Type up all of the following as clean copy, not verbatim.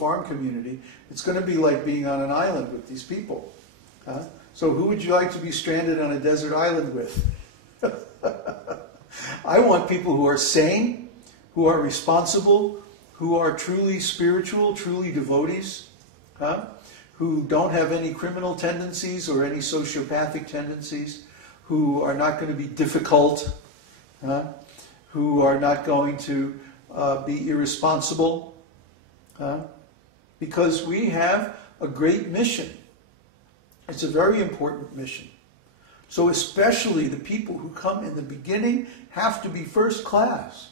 farm community, it's going to be like being on an island with these people. So who would you like to be stranded on a desert island with? I want people who are sane, who are responsible, who are truly spiritual, truly devotees, who don't have any criminal tendencies or any sociopathic tendencies, who are not going to be difficult, who are not going to be irresponsible, because we have a great mission. It's a very important mission. So especially the people who come in the beginning have to be first class.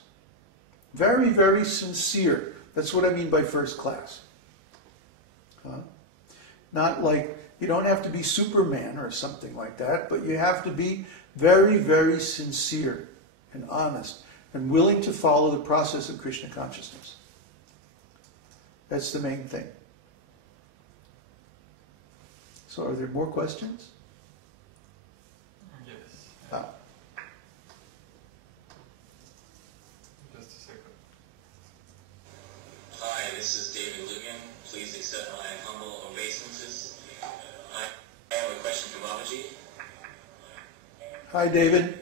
Very, very sincere. That's what I mean by first class. Not like, you don't have to be Superman or something like that, but you have to be very, very sincere and honest and willing to follow the process of Krishna consciousness. That's the main thing. So are there more questions? Yes. Just a second. Hi, this is David Lugan. Please accept my humble obeisances. I have a question for Babaji. Hi, David.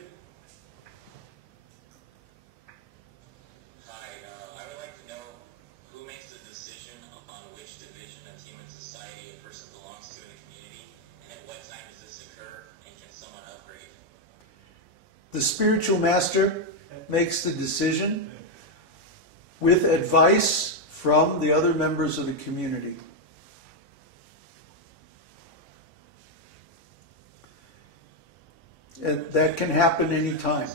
Hi, I would like to know who makes the decision on which division of human society a person belongs to in the community, and at what time does this occur, and can someone upgrade? The spiritual master makes the decision with advice from the other members of the community. And that can happen anytime.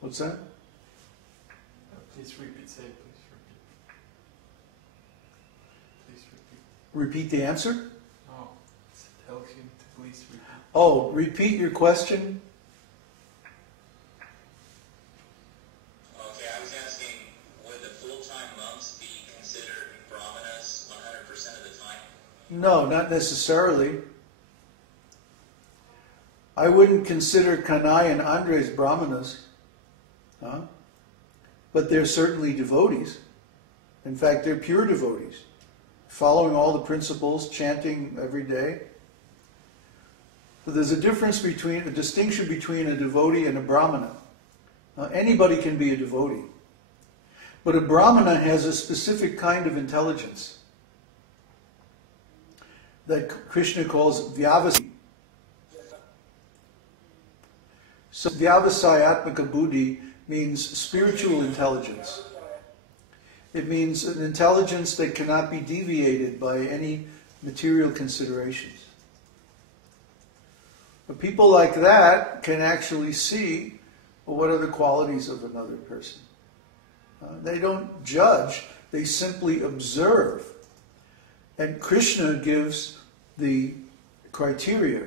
What's that? Please repeat. Say, please repeat. Please repeat. Repeat the answer? Oh, tell him to please repeat. Oh, repeat your question. Okay, I was asking, would the full-time monks be considered brahmanas 100% of the time? No, not necessarily. I wouldn't consider Kanai and Andres brahmanas. But they're certainly devotees. In fact, they're pure devotees, following all the principles, chanting every day. So there's a distinction between a devotee and a brahmana. Anybody can be a devotee. But a brahmana has a specific kind of intelligence that Krishna calls vyavasaya. So vyavasayatmaka buddhi means spiritual intelligence. It means an intelligence that cannot be deviated by any material considerations. But people like that can actually see, well, what are the qualities of another person. They don't judge, they simply observe. And Krishna gives the criteria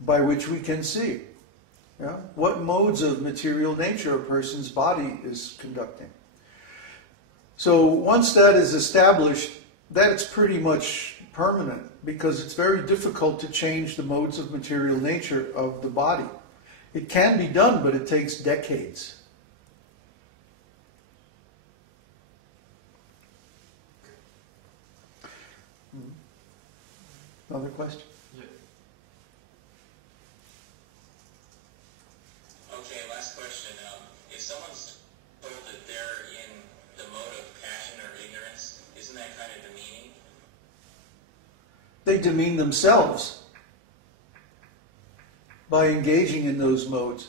by which we can see what modes of material nature a person's body is conducting. So once that is established, that's pretty much permanent, because it's very difficult to change the modes of material nature of the body. It can be done, but it takes decades. Another question? Yeah. Okay, last question. If someone's told that they're in the mode of passion or ignorance, isn't that kind of demeaning? They demean themselves by engaging in those modes.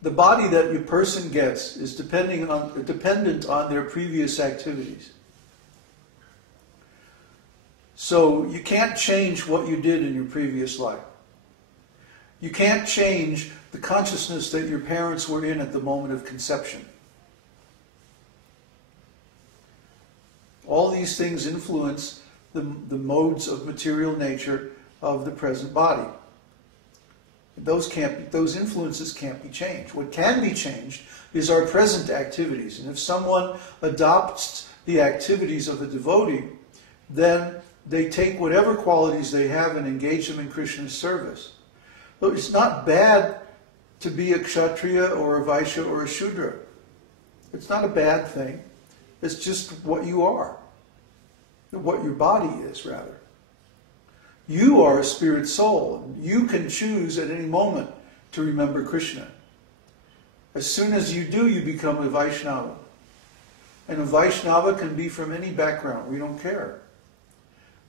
The body that a person gets is dependent on their previous activities. So you can't change what you did in your previous life. You can't change the consciousness that your parents were in at the moment of conception. All these things influence the modes of material nature of the present body. Those influences can't be changed. What can be changed is our present activities. And if someone adopts the activities of a devotee, then they take whatever qualities they have and engage them in Krishna's service. But it's not bad to be a kshatriya or a vaishya or a shudra. It's not a bad thing. It's just what you are. What your body is, rather. You are a spirit soul. You can choose at any moment to remember Krishna. As soon as you do, you become a Vaishnava. And a Vaishnava can be from any background. We don't care.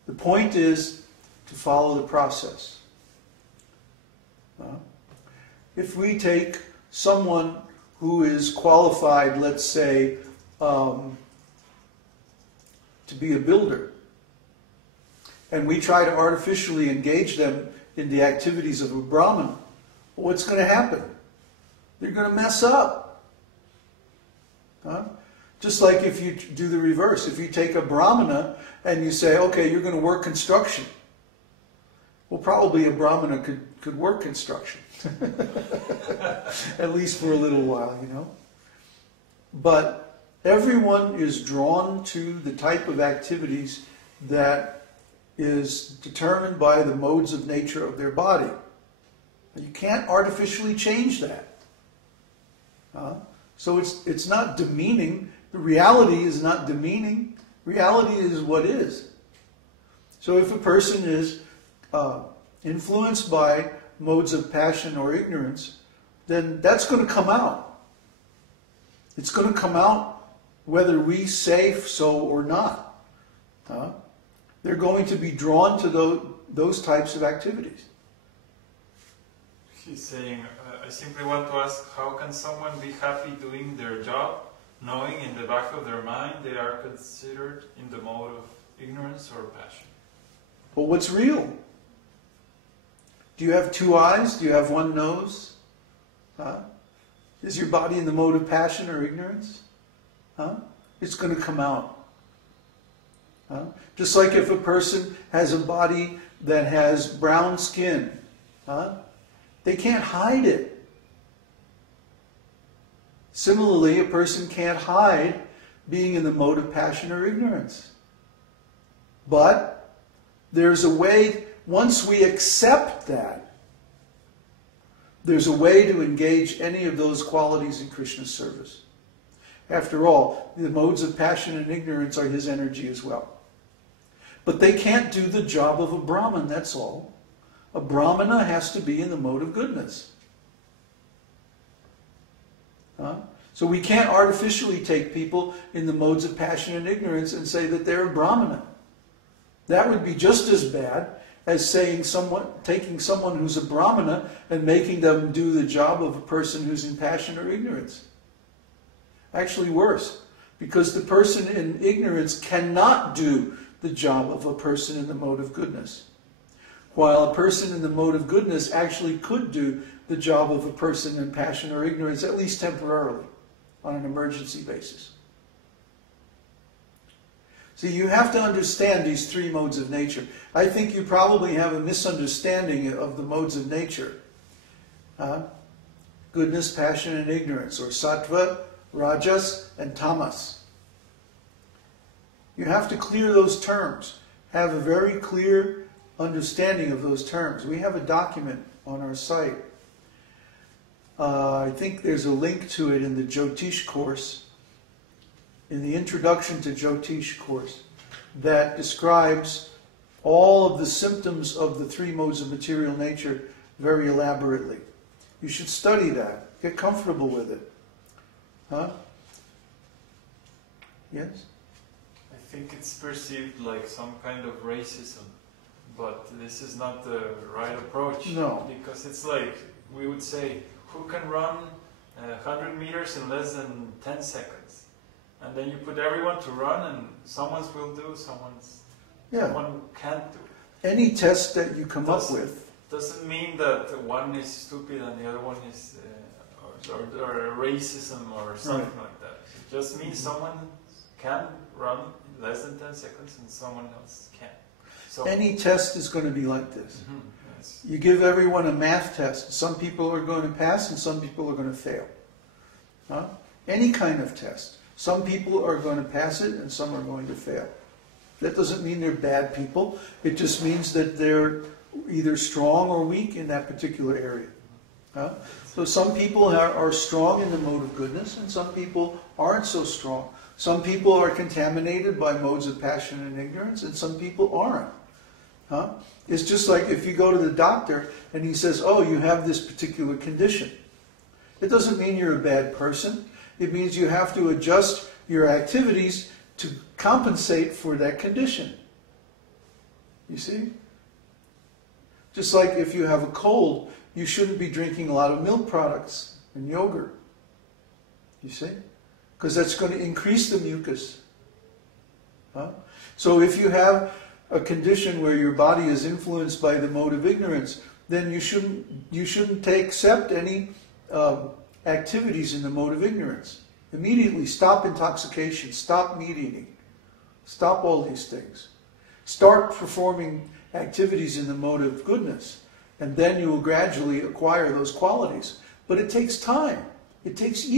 The point is to follow the process. If we take someone who is qualified, let's say, to be a builder, and we try to artificially engage them in the activities of a Brahmin, what's going to happen? They're going to mess up. Just like if you do the reverse. If you take a Brahmana and you say, okay, you're going to work construction. Well, probably a Brahmana could work construction. At least for a little while, you know. But everyone is drawn to the type of activities that is determined by the modes of nature of their body. You can't artificially change that. So it's not demeaning. The reality is not demeaning. Reality is what is. So if a person is influenced by modes of passion or ignorance, then that's going to come out. It's going to come out whether we say so or not. They're going to be drawn to those types of activities. He's saying, I simply want to ask, how can someone be happy doing their job, knowing in the back of their mind they are considered in the mode of ignorance or passion? But what's real? Do you have two eyes? Do you have one nose? Is your body in the mode of passion or ignorance? It's going to come out. Just like if a person has a body that has brown skin, they can't hide it. Similarly, a person can't hide being in the mode of passion or ignorance. But there's a way, once we accept that, there's a way to engage any of those qualities in Krishna's service. After all, the modes of passion and ignorance are his energy as well. But they can't do the job of a Brahmin, that's all. A Brahmana has to be in the mode of goodness. So we can't artificially take people in the modes of passion and ignorance and say that they're a Brahmana. That would be just as bad as saying taking someone who's a Brahmana and making them do the job of a person who's in passion or ignorance. Actually worse, because the person in ignorance cannot do the job of a person in the mode of goodness, while a person in the mode of goodness actually could do the job of a person in passion or ignorance, at least temporarily, on an emergency basis. So you have to understand these three modes of nature. I think you probably have a misunderstanding of the modes of nature. Goodness, passion, and ignorance, or sattva, rajas, and tamas. You have to clear those terms. Have a very clear understanding of those terms. We have a document on our site. I think there's a link to it in the Jyotish course, in the Introduction to Jyotish course, that describes all of the symptoms of the three modes of material nature very elaborately. You should study that. Get comfortable with it. Yes? I think it's perceived like some kind of racism, but this is not the right approach. No. Because it's like, we would say, who can run 100 meters in less than 10 seconds? And then you put everyone to run, and someone will do, someone can't do. Any test that you come up with doesn't mean that one is stupid and the other one is or racism or something like that. It just means someone can run in less than 10 seconds and someone else can't. So any test is going to be like this. Yes. You give everyone a math test. Some people are going to pass and some people are going to fail. Any kind of test. Some people are going to pass it and some are going to fail. That doesn't mean they're bad people. It just means that they're either strong or weak in that particular area. So some people are strong in the mode of goodness, and some people aren't so strong. Some people are contaminated by modes of passion and ignorance, and some people aren't. Huh? It's just like if you go to the doctor and he says, oh, you have this particular condition. It doesn't mean you're a bad person. It means you have to adjust your activities to compensate for that condition. You see? Just like if you have a cold, you shouldn't be drinking a lot of milk products and yogurt. You see? Because that's going to increase the mucus. Huh? So if you have a condition where your body is influenced by the mode of ignorance, then you shouldn't accept any activities in the mode of ignorance. Immediately stop intoxication, stop meat eating, stop all these things. Start performing activities in the mode of goodness, and then you will gradually acquire those qualities. But it takes time. It takes years.